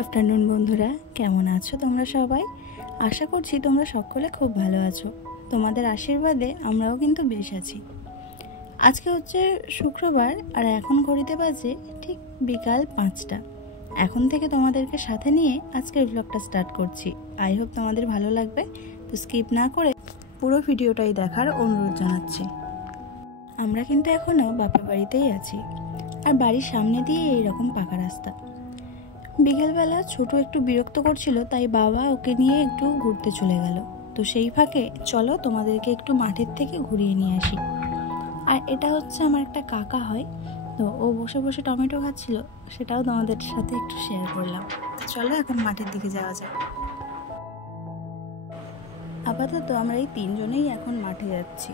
Afternoon বন্ধুরা, কেমন আছো তোমরা সবাই? আশা করছি তোমরা সকলে খুব ভালো আছো। তোমাদের আশীর্বাদে আমরাও কিন্তু বেশ আছি। আজকে হচ্ছে শুক্রবার আর এখন ঘড়িতে বাজে ঠিক বিকাল 5টা। এখন থেকে তোমাদেরকে সাথে নিয়ে আজকের ব্লগটা স্টার্ট করছি। আই হোপ তোমাদের ভালো লাগবে, তো স্কিপ না করে পুরো ভিডিওটাই দেখার অনুরোধ জানাচ্ছি। আমরা কিন্তু এখনও বাপের বাড়িতেই আছি, আর বাড়ির সামনে দিয়ে এইরকম পাকা রাস্তা। বিকেলবেলা ছোট একটু বিরক্ত করছিল, তাই বাবা ওকে নিয়ে একটু ঘুরতে চলে গেল। তো সেই ফাঁকে চলো তোমাদেরকে একটু মাঠের থেকে ঘুরিয়ে নিয়ে আসি। আর এটা হচ্ছে আমার একটা কাকা হয়, তো ও বসে বসে টমেটো খাচ্ছিল, সেটাও তোমাদের সাথে একটু শেয়ার করলাম। চলো এখন মাঠের দিকে যাওয়া যাক। আপাতত আমরা এই 3 জনেই এখন মাঠে যাচ্ছি,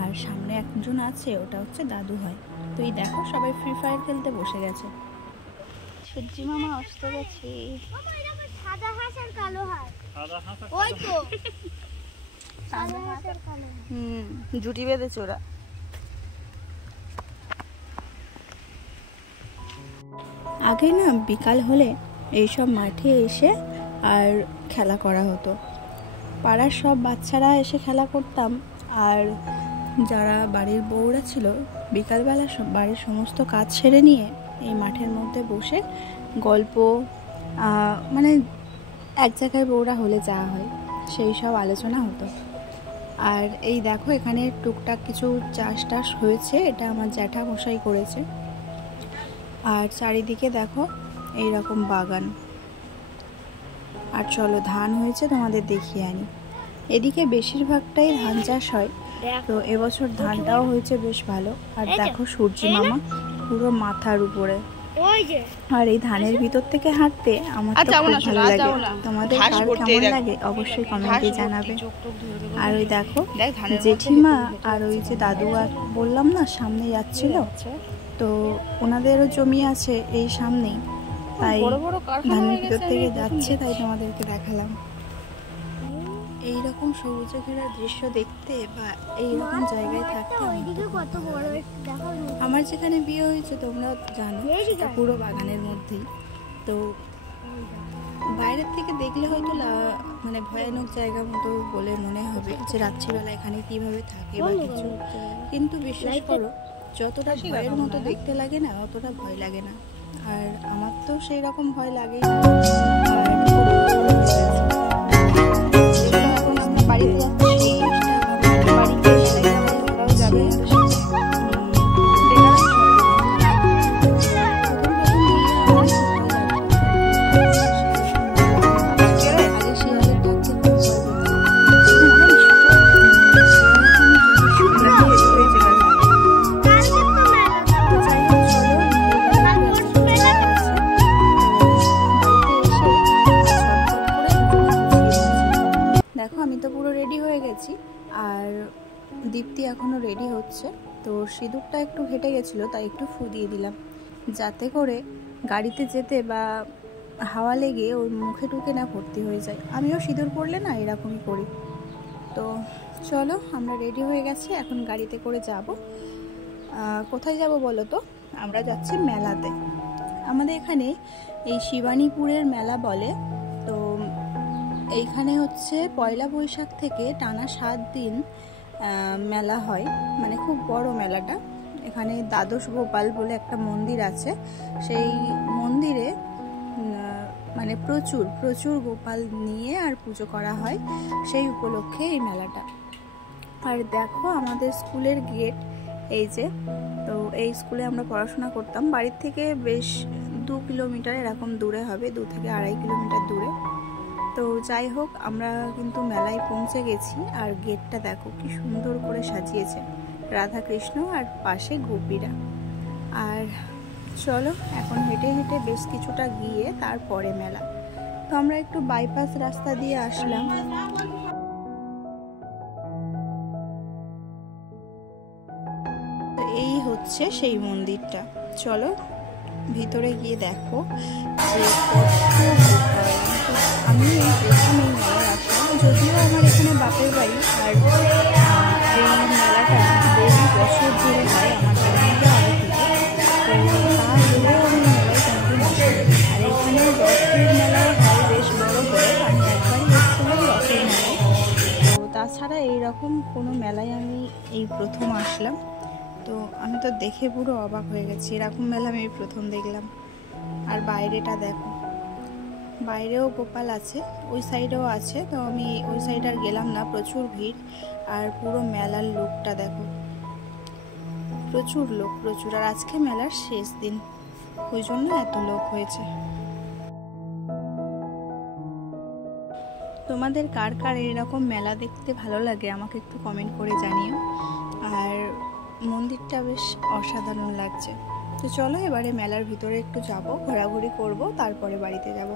আর সামনে একজন আছে, ওটা হচ্ছে দাদু হয়। তো এই দেখো সবাই ফ্রি ফায়ার খেলতে বসে গেছে। সূর্যি মামা অস্ত গেছে। জুটি বেঁধেছে ওরা। আগে না বিকাল হলে এইসব মাঠে এসে আর খেলা করা হতো। পাড়ার সব বাচ্চারা এসে খেলা করতাম, আর যারা বাড়ির বউরা ছিল বিকালবেলা বাড়ির সমস্ত কাজ সেরে নিয়ে এই মাঠের মধ্যে বসে গল্প, মানে এক জায়গায় বউরা হলে যা হয় সেই সব আলোচনা হতো। আর এই দেখো এখানে টুকটাক কিছু চাষ টাস হয়েছে, এটা আমার জ্যাঠা মশাই করেছে। আর চারিদিকে দেখো এই রকম বাগান। আর চলো ধান হয়েছে তোমাদের দেখিয়ে আনি। এদিকে বেশিরভাগটাই ধান চাষ হয়, তো এবছর ধানটাও হয়েছে বেশ ভালো। আর দেখো সূর্যি মামা পুরো মাথার উপরে। আর এই ধানের ভিতর থেকে হাঁটতে আমার তো খুব ভালো লাগে। তোমাদের কার কেমন লাগে অবশ্যই কমেন্টে জানাবে। আর ওই দেখো জেঠিমা আর ওই যে দাদু বললাম না সামনে যাচ্ছিল, তো ওনাদেরও জমি আছে এই সামনেই, তাই ধানের ভিতর থেকে যাচ্ছে, তাই তোমাদেরকে দেখালাম। এইরকম সবুজে ঘেরা দৃশ্য দেখতে বা এইরকম জায়গায় থাকতে আমার যেখানে বিয়ে হয়েছে তোমরা জানো, সেটা পুরো বাগানের মধ্যেই। তো বাইরের থেকে দেখলে হয়তো মানে ভয়ানক জায়গার মতো বলে মনে হবে যে রাত্রিবেলা এখানে কিভাবে থাকে বা কিছু, কিন্তু বিশ্বাস করো যতটা ভয়ের মতো দেখতে লাগে না, অতটা ভয় লাগে না। আর আমার তো সেই রকম ভয় লাগেই না। বাড়িতে যাচ্ছি, বাড়িতে ওরাও যাবে। আমি তো পুরো রেডি হয়ে গেছি, আর দীপ্তি এখনো রেডি হচ্ছে। তো সিঁদুরটা একটু ঘেটে গেছিলো, তাই একটু ফু দিয়ে দিলাম, যাতে করে গাড়িতে যেতে বা হাওয়া লেগে ওর মুখে টুকে না ভর্তি হয়ে যায়। আমিও সিঁদুর পরলে না এরকমই করি। তো চলো আমরা রেডি হয়ে গেছি, এখন গাড়িতে করে যাব। কোথায় যাব বলো তো? আমরা যাচ্ছি মেলাতে। আমাদের এখানে এই শিবানীপুরের মেলা বলে। তো এইখানে হচ্ছে পয়লা বৈশাখ থেকে টানা 7 দিন মেলা হয়, মানে খুব বড় মেলাটা। এখানে দ্বাদশ গোপাল বলে একটা মন্দির আছে, সেই মন্দিরে মানে প্রচুর প্রচুর গোপাল নিয়ে আর পুজো করা হয়, সেই উপলক্ষে এই মেলাটা। আর দেখো আমাদের স্কুলের গেট এই যে। তো এই স্কুলে আমরা পড়াশোনা করতাম, বাড়ির থেকে বেশ 2 কিলোমিটার এরকম দূরে হবে, 2 থেকে 2.5 কিলোমিটার দূরে। তো যাই হোক আমরা কিন্তু মেলায় পৌঁছে গেছি। আর গেটটা দেখো কি সুন্দর করে সাজিয়েছে, রাধা কৃষ্ণ আর পাশে গোপীরা। আর চলো এখন হেঁটে হেঁটে বেশ কিছুটা গিয়ে তারপরে মেলা। তো আমরা একটু বাইপাস রাস্তা দিয়ে আসলাম। এই হচ্ছে সেই মন্দিরটা, চলো ভিতরে গিয়ে দেখো যে আমি এই প্রথম এই মেলায় আসলাম। যদিও আমার এখানে বাপের বাড়ি, আর এই মেলাটা বহু বছর ধরে হয় আমার জন্মের আগে থেকে। তো তা হলেও আমি মেলায় কোনোদিন আসিনি। আর এখানে 10 দিন এরকম কোনো মেলায় আমি এই প্রথম আসলাম। তো আমি তো দেখে পুরো অবাক হয়ে গেছি, এরকম মেলা আমি প্রথম দেখলাম। আর বাইরেটা দেখো, বাইরেও গোপাল আছে, ওই সাইডেও আছে। তো আমি ওই সাইড আর গেলাম না, প্রচুর ভিড়। আর পুরো মেলার লোকটা দেখো, প্রচুর লোক, প্রচুর। আর আজকে মেলার শেষ দিন, ওই জন্য এত লোক হয়েছে। তোমাদের কার কার এরকম মেলা দেখতে ভালো লাগে আমাকে একটু কমেন্ট করে জানিও। আর মন্দিরটা বেশ অসাধারণ লাগছে। তো চলো এবারে মেলার ভিতরে একটু যাব, ঘোরাঘুরি করব, তারপরে বাড়িতে যাব।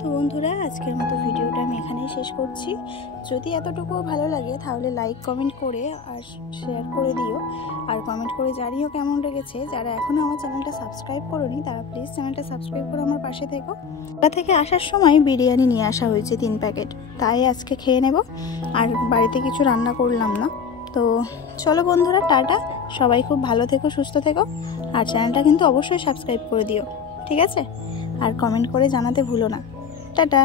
তো বন্ধুরা, আজকের মতো ভিডিওটা আমি এখানেই শেষ করছি। যদি এতটুকু ভালো লাগে তাহলে লাইক কমেন্ট করে আর শেয়ার করে দিও। আর কমেন্ট করে জানিও কেমন লেগেছে। যারা এখনও আমার চ্যানেলটা সাবস্ক্রাইব করোনি তারা প্লিজ চ্যানেলটা সাবস্ক্রাইব করে আমার পাশে থেকো। ওটা থেকে আসার সময় বিরিয়ানি নিয়ে আসা হয়েছে 3 প্যাকেট, তাই আজকে খেয়ে নেব। আর বাড়িতে কিছু রান্না করলাম না। তো চলো বন্ধুরা, টাটা। সবাই খুব ভালো থেকো, সুস্থ থেকো। আর চ্যানেলটা কিন্তু অবশ্যই সাবস্ক্রাইব করে দিও, ঠিক আছে? আর কমেন্ট করে জানাতে ভুলো না। টাটা।